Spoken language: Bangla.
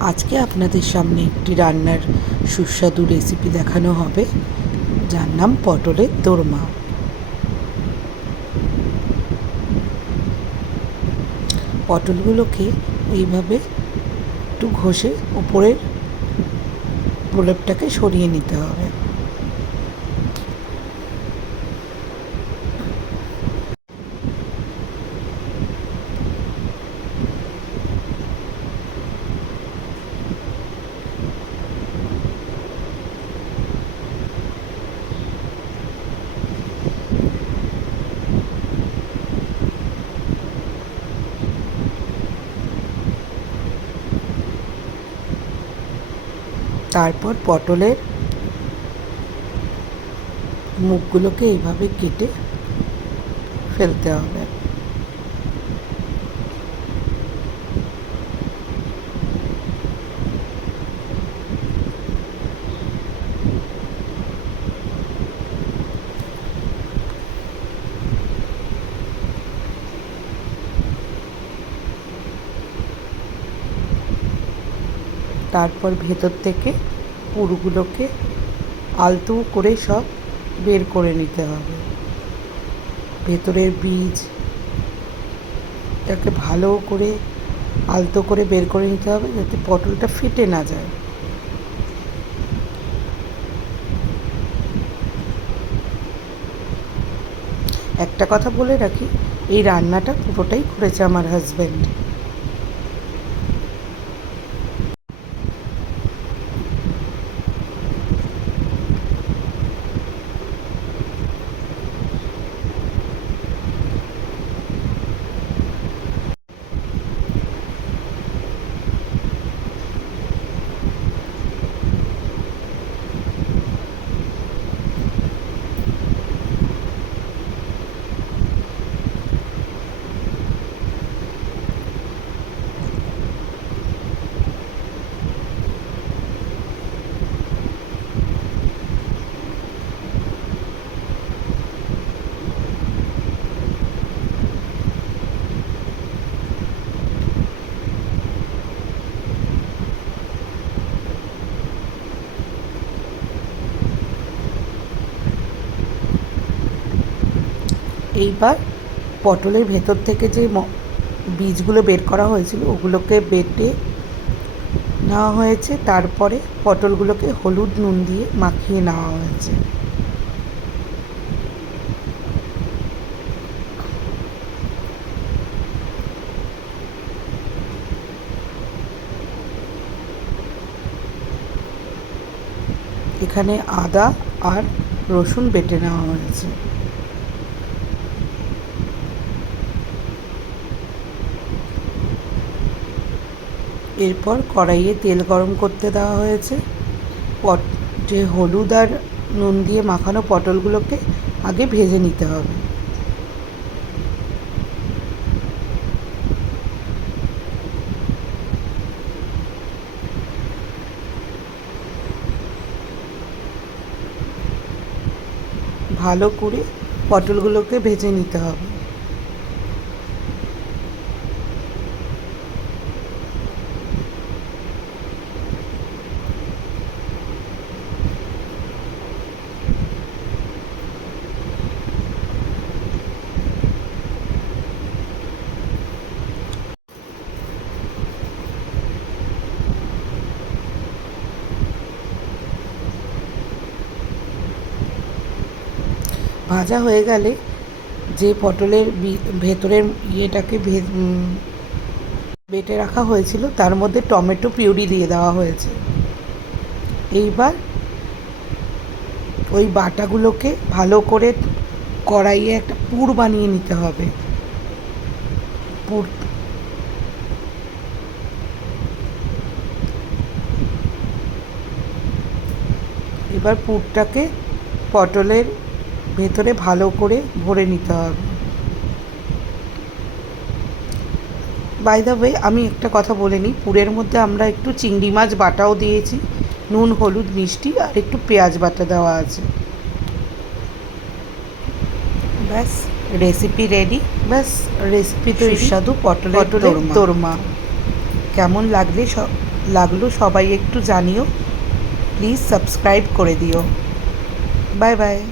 আজকে আপনাদের সামনে একটি রান্নার সুস্বাদু রেসিপি দেখানো হবে, যার নাম পটলের দোরমা। পটলগুলোকে এইভাবে একটু ঘষে উপরের প্রলেপটাকে সরিয়ে নিতে হবে। তারপর পটলের মুখগুলোকে এইভাবে কেটে ফেলতে হবে। তারপর ভেতর থেকে পুরগুলোকে আলতো করে সব বের করে নিতে হবে। ভেতরের বীজটাকে ভালো করে আলতো করে বের করে নিতে হবে, যাতে পটলটা ফেটে না যায়। একটা কথা বলে রাখি, এই রান্নাটা পুরোটাই করেছে আমার হাজব্যান্ড। এইবার পটলের ভেতর থেকে যে বীজগুলো বের করা হয়েছিল ওগুলোকে বেটে নেওয়া হয়েছে। তারপরে পটলগুলোকে হলুদ নুন দিয়ে মাখিয়ে নেওয়া হয়েছে। এখানে আদা আর রসুন বেটে নেওয়া হয়েছে। এরপর কড়াইয়ে তেল গরম করতে দেওয়া হয়েছে। যে হলুদ আর নুন দিয়ে মাখানো পটলগুলোকে আগে ভেজে নিতে হবে। ভালো করে পটলগুলোকে ভেজে নিতে হবে। ভাজা হয়ে গেলে যে পটলের ভেতরের ইয়েটাকে বেটে রাখা হয়েছিল তার মধ্যে টমেটো পিউরি দিয়ে দেওয়া হয়েছে। এইবার ওই বাটাগুলোকে ভালো করে কড়াইয়ে একটা পুর বানিয়ে নিতে হবে। পুর এবার পুরটাকে পটলের ভেতরে ভালো করে ভরে নিতে হবে। বাই দ্য ওয়ে, আমি একটা কথা বলে নিই, পুরের মধ্যে আমরা একটু চিংড়ি মাছ বাটাও দিয়েছি, নুন হলুদ মিষ্টি আর একটু পেঁয়াজ বাটা দেওয়া আছে। ব্যাস রেসিপি রেডি। রেসিপি তো সুস্বাদু পটলের দোরমা। কেমন লাগলে লাগলো সবাই একটু জানিও, প্লিজ সাবস্ক্রাইব করে দিও। Bye bye.